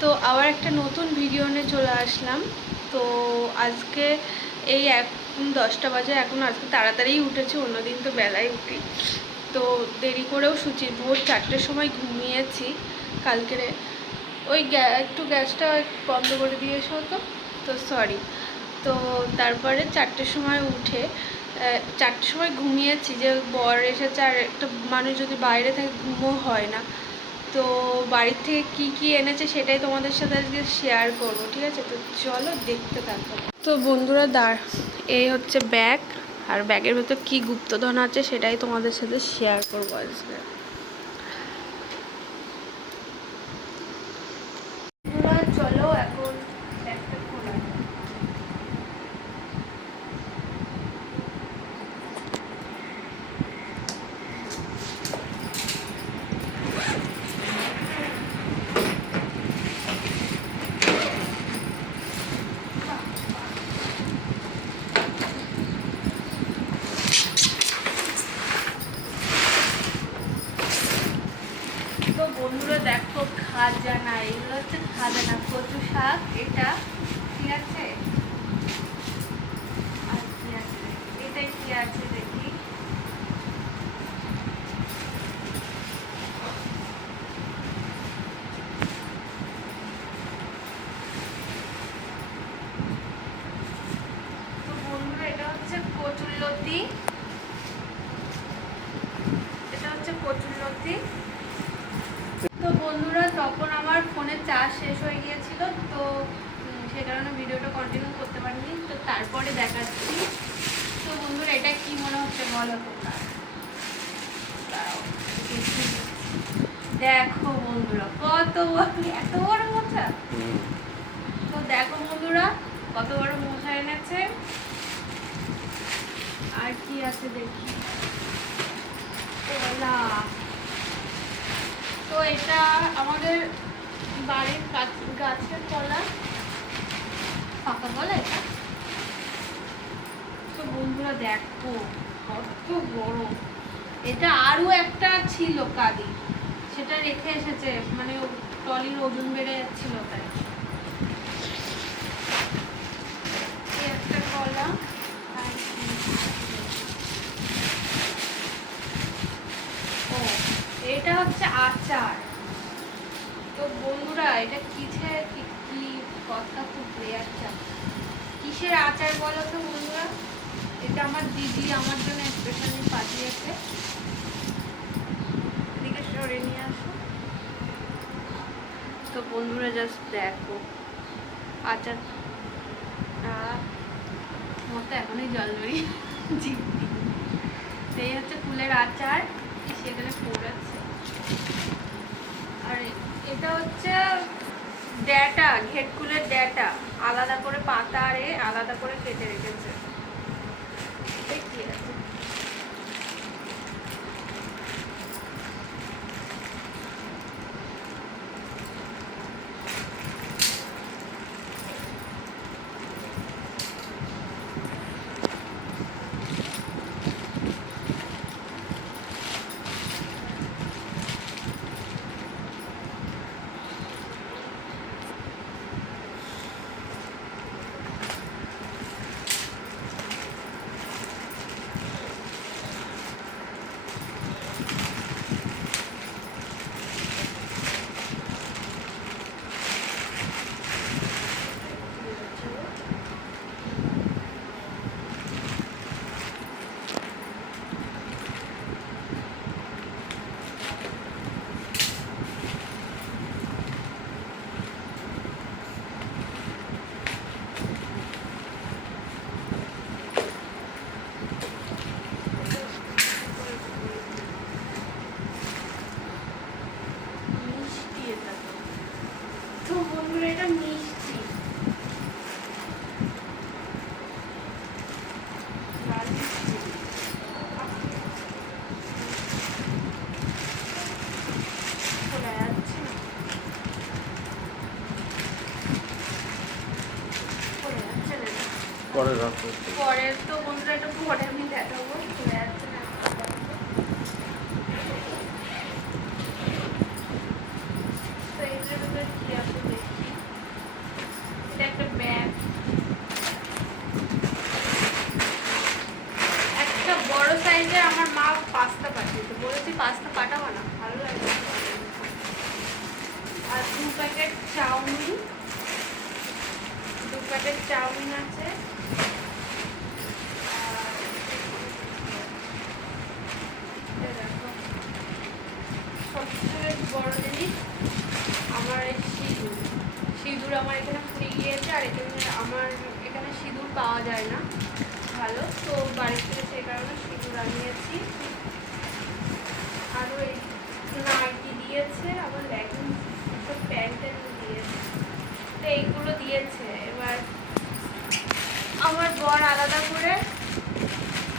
তো আবার একটা নতুন ভিডিও নিয়ে চলে আসলাম। তো আজকে এই এখন 10টা বাজে, এখন আজকে তাড়াতাড়ি উঠেছি, অন্যদিন তো বেলায় উঠি। তো দেরি করেও শুচি, ভোর 4টের সময় ঘুমিয়েছি কালকের। ওই একটু গ্যাসটা বন্ধ করে দিয়ে এসো তো। তো সরি। তো তারপরে 4টের সময় উঠে 4টের সময় ঘুমিয়েছি, যে বর এসেছে, আর একটা মানুষ যদি বাইরে থাকে ঘুমও হয় না। তো বাড়ির থেকে কি কি এনেছে সেটাই তোমাদের সাথে আজকে শেয়ার করব, ঠিক আছে? তো চলো দেখতে থাকো। তো বন্ধুরা এই হচ্ছে ব্যাগ, আর ব্যাগের ভেতর কি গুপ্তধন আছে সেটাই তোমাদের সাথে শেয়ার করবো আজকে। চলো এখন ব্যাগটা খোলা। তো বন্ধুরা দেখো, খাজানা, এগুলো হচ্ছে খাজানা, কচু শাক এটা, ঠিক আছে? আর কি আছে, এটা কি আছে দেখি। তো বন্ধুরা এটা হচ্ছে কচুরলতি, এটা হচ্ছে কচুরলতি। তো বন্ধুরা তখন আমার ফোনে চার্জ শেষ হয়ে গিয়েছিল, তো সে কারণে ভিডিওটা কন্টিনিউ করতে পারিনি। তো তারপরে দেখাচ্ছি। তো বন্ধুরা এটা কি মনে হচ্ছে বলো তোমরা? দেখো বন্ধুরা কত বড়, এত বড় মোচা। তো দেখো বন্ধুরা কত বড় মোচা এনেছে। আর কি আছে দেখি। কলা। তো এটা আমাদের বাড়ির গাছের কলা, পাকা কলা এটা। তো বন্ধুরা দেখো কত বড়। এটা আরো একটা ছিল কালি, সেটা রেখে এসেছে, মানে টলির ওজন বেড়ে যাচ্ছিল তাই। একটা কলা। আর ও, এটা হচ্ছে আচার। তো বন্ধুরা এটা কিসের কি কথা খুব আচার, কিসের আচার বলো তো বন্ধুরা? এটা আমার দিদি আমার জন্য স্পেশালি পাঠিয়েছে। এদিকে সরে নিয়ে আসো। তো বন্ধুরা জাস্ট দেখো আচার, আমার তো এখনই জল জড়িয়ে জিভে। এই হচ্ছে ফুলের আচার, সেখানে ফুল আছে। আর এটা হচ্ছে ডেটা, ঘেটকুলের ডেটা, আলাদা করে পাতা আরে আলাদা করে কেটে রেখেছে। কি আছে মিষ্টি এটা? তো বন্ধুরা এটা মিষ্টি, লাল মিষ্টি। খোলা যাচ্ছে না, খোলা যাচ্ছে না। পরে রাখো, পরে তো বন্ধুরা এটা পরে আমি দেখাবো। খোলা যাচ্ছে না। তো এইটার কি আছে দেখি। প্যাকেট চাউমিন আছে। দেখো সবচেয়ে বড় জিনিস আমার এই সিঁদুর আমার এখানে ফুরিয়ে গিয়েছে, আর আমার এখানে সিঁদুর পাওয়া যায় না ভালো, তো বাড়ি থেকে সেই কারণে সিঁদুর আনিয়েছি। আরও এই নাইটি দিয়েছে, আবার লেগিংস, সব প্যান্ট দিয়েছে, তো এইগুলো দিয়েছে। এবার আমার বর আলাদা করে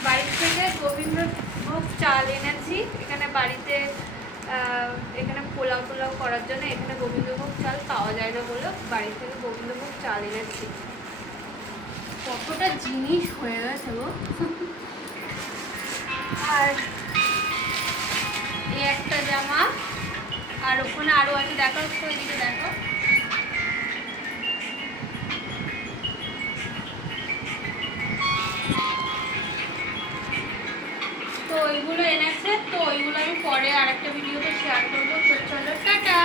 বাড়ি থেকে গোবিন্দভোগ চাল এনেছি, এখানে বাড়িতে এখানে পোলাও করার জন্য এখানে গোবিন্দভোগ চাল পাওয়া যায় না বলে বাড়ি থেকে গোবিন্দভোগ চাল এনেছি। কতটা জিনিস হয়ে গেছে গো। আর এই একটা জামা, আর ওখানে আরও আছে, দেখো ওইদিকে দেখো। তো ওইগুলো এনেছে, তো ওইগুলো আমি পরে আরেকটা ভিডিওতে শেয়ার করবো। তো চলো টাটা।